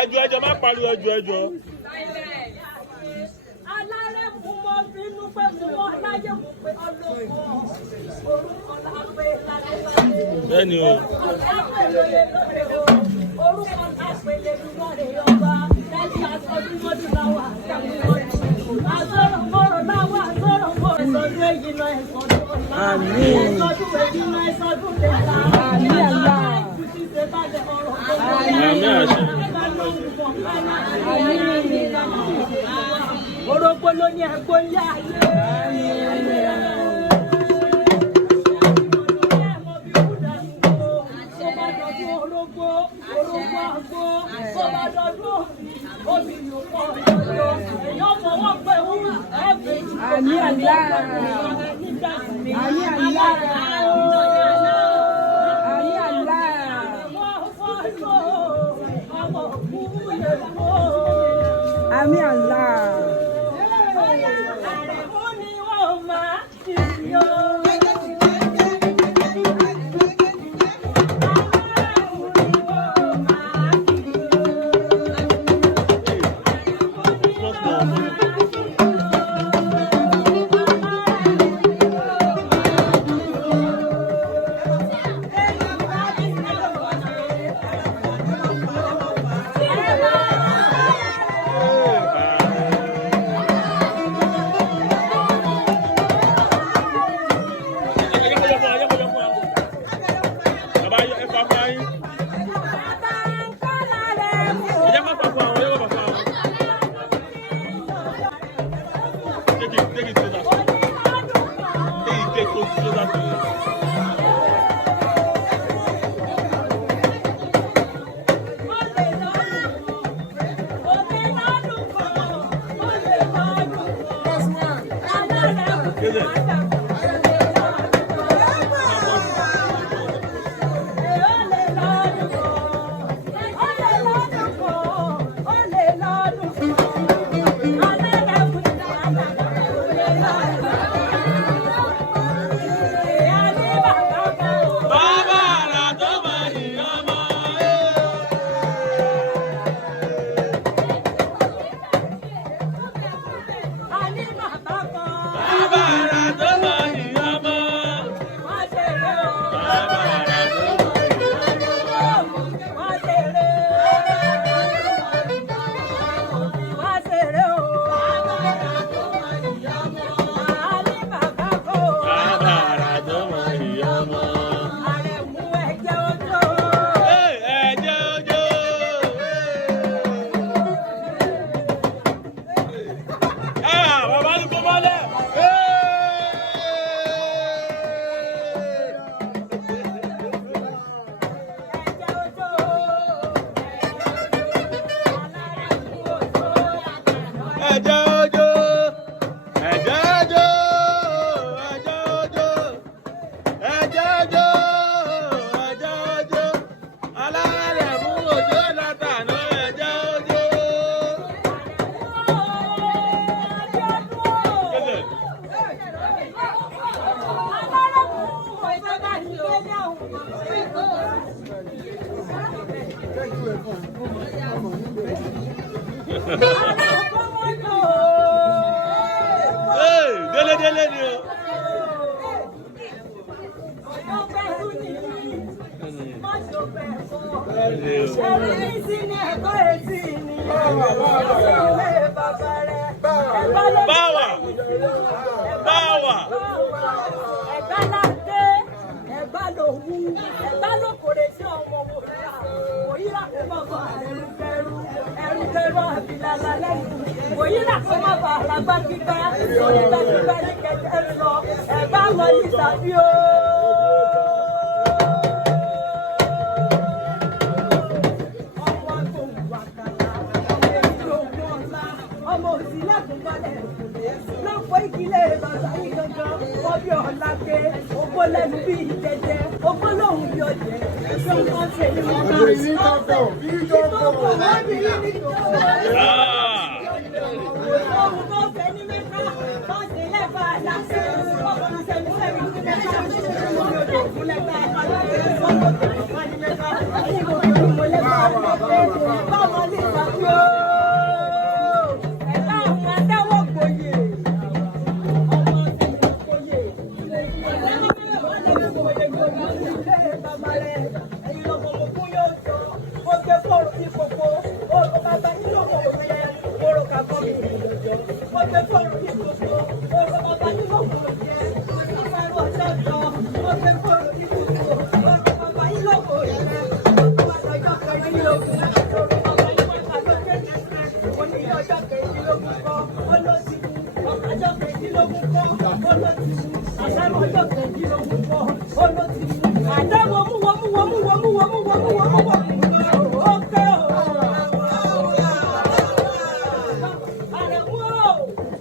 ẹjọ má pariwo ẹjọ. alárẹ̀kùn mọ́ bínú pé mo wọ́n láyé mo pé ọlọ́kọ̀ orúkọ lápẹ́ bẹ́ẹ̀ni o. orúkọ lápẹ́ lè dúró rẹ̀ ọba lẹ́yìn àtọ́júmọ́dún láwà àtọ́rọ̀ mọ́rọ̀ láwà àtọ́rọ̀ mọ́rọ̀ ẹ̀sọ́dún èyí náà ẹ̀sọ́dún ọ̀la ẹ̀sọ́dún èyí náà ẹ̀sọ́dún lẹ́la Orógbó ló ní ẹgbó ńlá ayé. Orógbó àgbó, tó bá dọdún omi yóò pọ̀ lọ́dọ̀. Èèyàn fọwọ́ pé wọ́n ẹ̀fẹ̀ ìgbà. Àmì àlá. Àmì àlá. Àmì àlá. Délé ni o. Báwa. Ẹ̀gbá lòwú, ẹ̀gbá lòkòrè sí ọmọ òwúrà, òyìnbá kò mọ̀ bọ̀ ẹrù àbílálà lẹ́yìn, òyìnbá kò mọ̀ bọ̀ àràgbá kíkà, òyìnbá kíkà ní kẹ̀kẹ́ lọ, ẹ̀gbá lọ ní ìsàbí o. Ọmọ tó wà kàkà, ọmọ ìlú ògùn ọ̀la, ọmọ òsì lágùnbalẹ̀, lọ́pọ̀ ìkílẹ̀ bàbá yìí gangan, wọ́n bí ọ̀la ké, ògbó lẹ́nu bí ìjẹjẹ, ògbó lòun bí ọjẹ, ṣé wọ́n ṣe ní wọn náà? Ìtọ́kọ̀ wọ́n bí yí ní tòkó. Òun tó fẹ́ ní mẹ́ta, tó ṣe lẹ́fà láti ọkùnrin sẹ́mi sẹ́mi ní mẹ́ta. ọjọ́. Mo fẹ́ fọ́ọ̀rọ̀ ní gbogbo, ọ̀rọ̀ ọba nínú òkú jẹ́. Ìfẹ́rù ọjọ́ jọ, mo fẹ́ fọ́ọ̀rọ̀ ní gbogbo, ọ̀rọ̀ ọba nínú òkú jẹ́. Ọjọ́ kẹrìndínlógún, ọ̀rọ̀ ọba nínú òkú jẹ́. Mo ní ọjọ́ kẹrìndínlógún kọ́, olóòtú. Ọjọ́ kẹrìndínlógún kọ́, olóòtú. Àṣàrò ọjọ́ kẹrìndínlógún kọ́, olóòtú. Àdáwọ̀ mú wọ́n mú wọ́n mú wọ́n mú wọ́n mú wọ́n mú wọ́n mú wọ́n. Ókè o. Àrẹ̀mú o,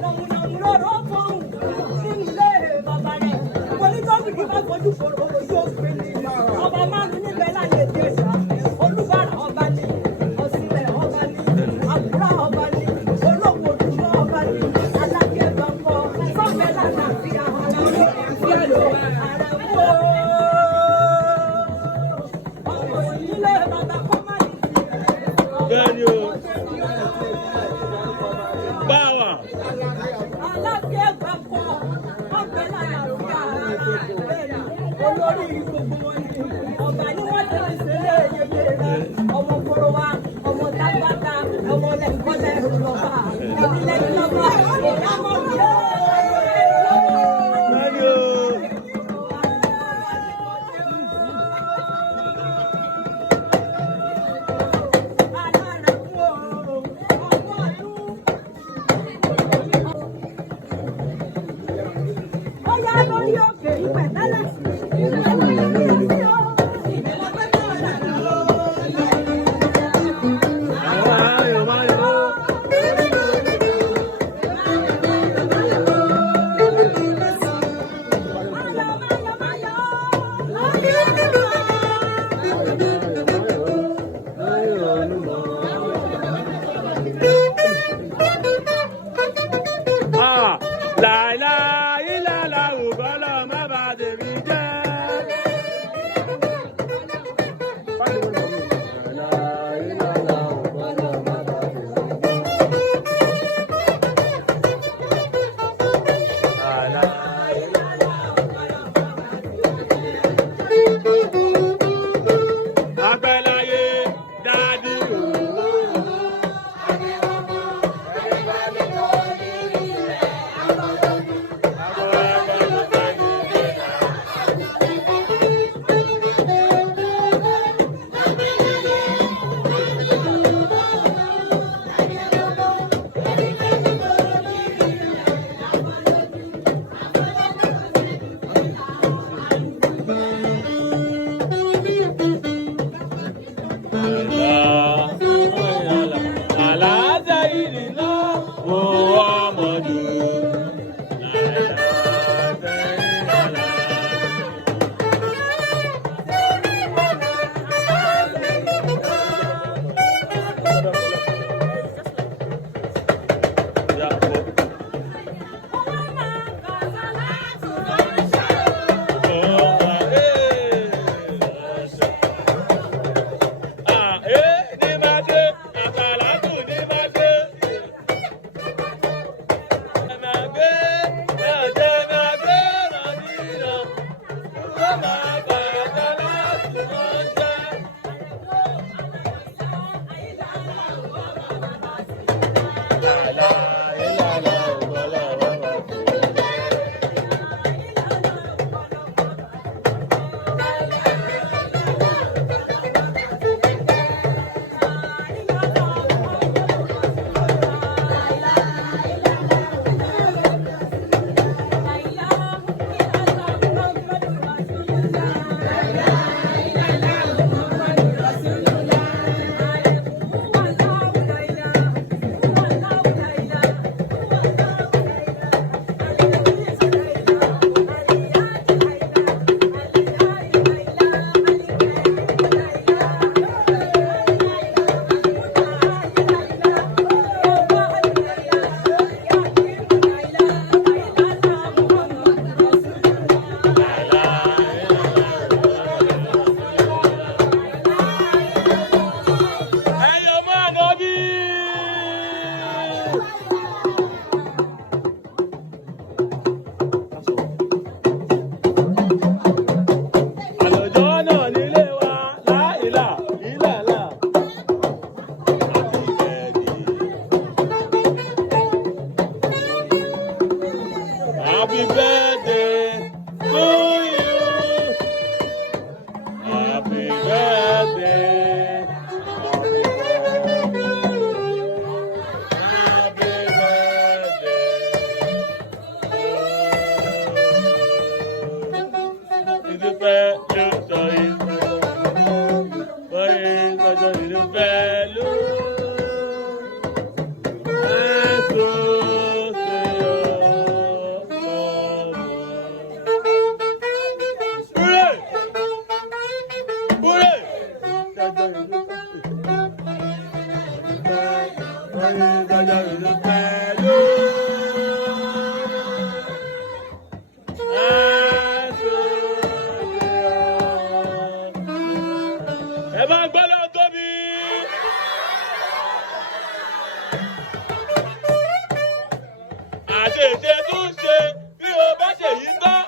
nàmúnàmú lọ́rọ̀ fọ́hùn nínú ilé bàbá rẹ̀. Polítọ́ọ̀bù kì bá fojú fòrò yóò gbé ní. Ọba márùn-ún níbẹ̀ láyé Jésà. Olúbàrà ọba ni, Ọ̀sìnlẹ̀ ọba ni, Àbúrà ọba ni, Olówó Òdùmọ̀ ọba ni, Alákẹ́ Bàbọ̀, Sọ́fẹ́ lálàáfíà, Àrẹ̀mú o. Ọmọ ìdílé bàbá kọ́ má ní ti. Bẹ́ẹ̀ni o. Báwa. Alákẹ́ Bàbọ̀, ọ̀fẹ́ lálàáfíà, olórí gbogbo wọn ni. Ọba ni wọ́n ti fi ṣeré yeye rẹ̀. Ọmọ koro wa, ọmọ tágbàtà, ọmọ lẹ́kọ́lẹ́ lọ́ba. Ẹni lẹ́yìn lọ́ba, ìyámọ̀ mi ó. Bẹ́ẹ̀ni o. Ọ̀yá lórí òkè ìpẹ̀tẹ́lẹ̀. àṣetẹ tún ṣe bí o bá ṣèyí tán